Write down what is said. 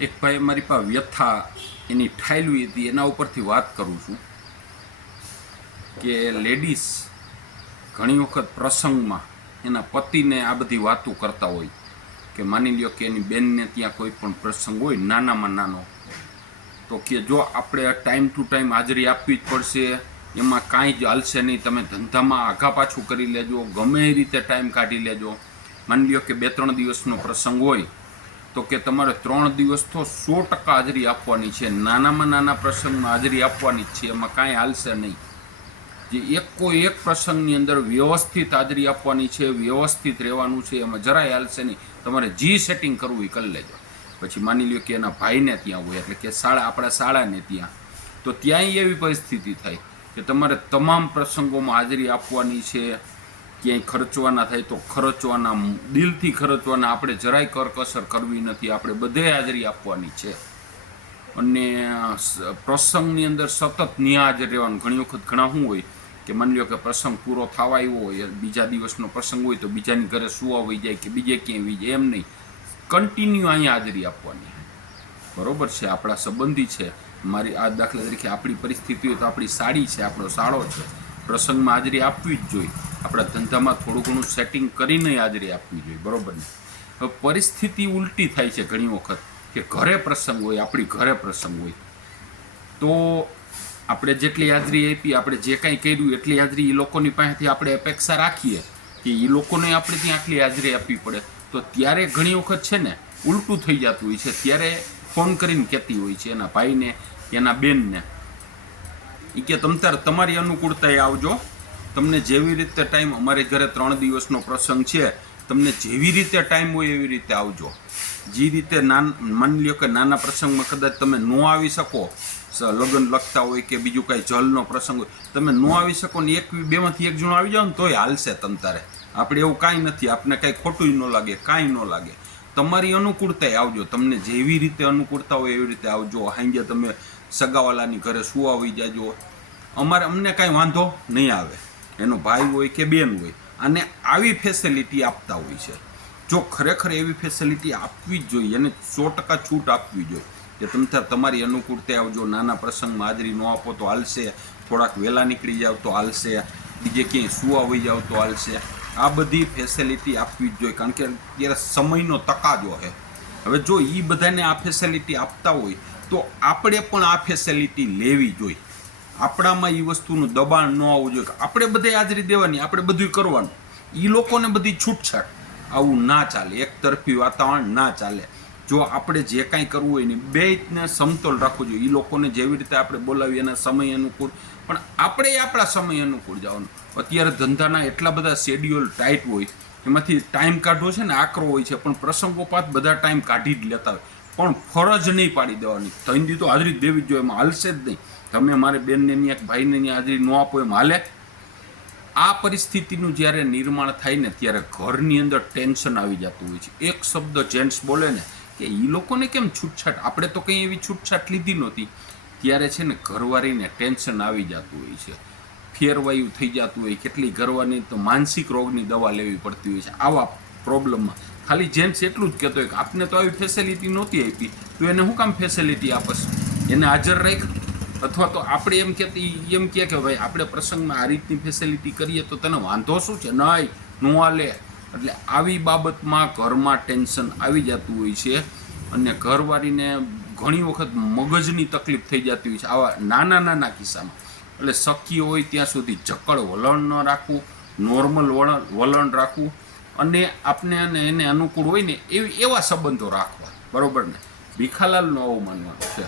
એક ભાઈ મારી પાસે વ્યથા એની ઠાલવી હતી, એના ઉપરથી વાત કરું છું કે લેડીઝ ઘણી વખત પ્રસંગમાં એના પતિને આ બધી વાતો કરતા હોય કે માની લ્યો કે એની બેનને ત્યાં કોઈ પણ પ્રસંગ હોય નાનામાં નાનો, તો કે જો આપણે ટાઈમ ટુ ટાઈમ હાજરી આપવી જ પડશે, એમાં કાંઈ જ હાલશે નહીં, તમે ધંધામાં આઘા પાછું કરી લેજો, ગમે એ રીતે ટાઈમ કાઢી લેજો. માની લ્યો કે 2-3 દિવસનો પ્રસંગ હોય તો કે તમારે 3 દિવસ તો 100% હાજરી આપવાની છે, નાનામાં નાના પ્રસંગમાં હાજરી આપવાની જ છે, એમાં કાંઈ હાલશે નહીં. જે એક પ્રસંગની અંદર વ્યવસ્થિત હાજરી આપવાની છે, વ્યવસ્થિત રહેવાનું છે, એમાં જરાય હાલશે નહીં. તમારે જી સેટિંગ કરવું એ કરી લેજો. પછી માની લ્યો કે એના ભાઈને ત્યાં હોય, એટલે કે આપણા શાળાને ત્યાં, તો ત્યાંય એવી પરિસ્થિતિ થાય કે તમારે તમામ પ્રસંગોમાં હાજરી આપવાની છે, ક્યાંય ખર્ચવાના થાય તો ખર્ચવાના, દિલથી ખર્ચવાના, આપણે જરાય કરકસર કરવી નથી, આપણે બધે હાજરી આપવાની છે. અને પ્રસંગની અંદર સતત નિહાજર રહેવાનું. ઘણી વખત ઘણા શું હોય કે માની લો કે પ્રસંગ પૂરો થવા આવ્યો હોય, બીજા દિવસનો પ્રસંગ હોય તો બીજાની ઘરે સુવા વહી જાય કે બીજે ક્યાંય વહી જાય, એમ નહીં, કન્ટિન્યુ અહીંયા હાજરી આપવાની. બરોબર છે, આપણા સંબંધી છે, મારી આ દાખલા તરીકે આપણી પરિસ્થિતિ હોય તો આપણી સાડી છે, આપણો સાળો છે, પ્રસંગમાં હાજરી આપવી જ જોઈએ. આપણા ધંધામાં થોડું ઘણું સેટિંગ કરીને હાજરી આપવી જોઈએ. બરોબર ને? હવે પરિસ્થિતિ ઉલટી થાય છે ઘણી વખત કે ઘરે પ્રસંગ હોય, આપણી ઘરે પ્રસંગ હોય તો આપણે જેટલી હાજરી આપી, આપણે જે કાંઈ કર્યું એટલી હાજરી એ લોકોની પાસેથી આપણે અપેક્ષા રાખીએ કે એ લોકોને આપણે ત્યાં આટલી હાજરી આપવી પડે, તો ત્યારે ઘણી વખત છે ને ઉલટું થઈ જતું હોય છે. ત્યારે ફોન કરીને કહેતી હોય છે એના ભાઈને, એના બેનને, એ કે તમારી અનુકૂળતાએ આવજો, તમને જેવી રીતે ટાઈમ, અમારે ઘરે 3 દિવસનો પ્રસંગ છે, તમને જેવી રીતે ટાઈમ હોય એવી રીતે આવજો. જે રીતે માની લ્યો કે નાના પ્રસંગમાં કદાચ તમે ન આવી શકો, લગ્ન લખતા હોય કે બીજું કાંઈ જલનો પ્રસંગ હોય, તમે ન આવી શકો ને 2માંથી 1 જણો આવી જાઓ ને તોય હાલશે તમતારે. આપણે એવું કાંઈ નથી, આપણે કાંઈ ખોટું ન લાગે, કાંઈ ન લાગે. તમારી અનુકૂળતાએ આવજો, તમને જેવી રીતે અનુકૂળતા હોય એવી રીતે આવજો. હાંજે તમે સગાવાલાની ઘરે સુવા આવી જાજો, અમને કાંઈ વાંધો નહીં આવે. એનો ભાઈ હોય કે બેન હોય, અને આવી ફેસિલિટી આપતા હોય છે. જો ખરેખર એવી ફેસિલિટી આપવી જ જોઈએ, એને 100% છૂટ આપવી જોઈએ કે તમારી અનુકૂળતાએ આવજો. નાના પ્રસંગમાં હાજરી ન આપો તો હાલશે, થોડાક વહેલા નીકળી જાવ તો હાલશે, બીજે ક્યાંય સુવા વહી જાવ તો હાલશે. આ બધી ફેસિલિટી આપવી જ જોઈએ, કારણ કે અત્યારે સમયનો તકાજો છે. હવે જો એ બધાને આ ફેસિલિટી આપતા હોય તો આપણે પણ આ ફેસિલિટી લેવી જોઈએ. આપણામાં એ વસ્તુનું દબાણ ન આવવું જોઈએ. આપણે બધે હાજરી દેવાની, આપણે બધું કરવાનું, એ લોકોને બધી છૂટછાટ. આવું ના ચાલે, એક તરફી વાતાવરણ ના ચાલે. જો આપણે જે કાંઈ કરવું હોય ને બેને સમતોલ રાખવું જોઈએ. એ લોકોને જેવી રીતે આપણે બોલાવીએ એના સમય અનુકૂળ, પણ આપણે આપણા સમય અનુકૂળ જવાનું. અત્યારે ધંધાના એટલા બધા શેડ્યુલ ટાઈટ હોય, એમાંથી ટાઈમ કાઢવો છે ને આકરો હોય છે, પણ પ્રસંગોપાત બધા ટાઈમ કાઢી જ લેતા હોય. પણ ફરજ નહીં પાડી દેવાની, તઈની તો હાજરી દેવી જ જોઈએ, એમાં હાલશે જ નહીં. તમે મારે બેનને ની એક ભાઈને ની હાજરી ન આપો એમ હાલે? આ પરિસ્થિતિનું જ્યારે નિર્માણ થાય ને ત્યારે ઘરની અંદર ટેન્શન આવી જતું હોય છે. એક શબ્દ જેન્ટ્સ બોલે ને કે એ લોકોને કેમ છૂટછાટ, આપણે તો કંઈ એવી છૂટછાટ લીધી નહોતી, ત્યારે છે ને ઘરવાળીને ટેન્શન આવી જતું હોય છે, ફેરવાયું થઈ જતું હોય. કેટલી ઘરવાળી તો માનસિક રોગની દવા લેવી પડતી હોય છે આવા પ્રોબ્લેમમાં. ખાલી જેન્ટ્સ એટલું જ કહેતો હોય કે આપને તો આવી ફેસિલિટી નહોતી આપી, તો એને શું કામ ફેસિલિટી આપશ, એને હાજર રાખ. અથવા તો આપણે એમ કહે કે ભાઈ આપણે પ્રસંગમાં આ રીતની ફેસિલિટી કરીએ તો તને વાંધો શું છે, નહીં ન હાલે. એટલે આવી બાબતમાં ઘરમાં ટેન્શન આવી જતું હોય છે, અને ઘરવાળીને ઘણી વખત મગજની તકલીફ થઈ જતી હોય છે આવા નાના નાના કિસ્સામાં. એટલે શક્ય હોય ત્યાં સુધી જકડ વલણ ન રાખવું, નોર્મલ વલણ રાખવું, અને આપણે અને એને અનુકૂળ હોય ને એવા સંબંધો રાખવા. બરાબર ને? ભીખાલાલનું આવું માનવાનું છે.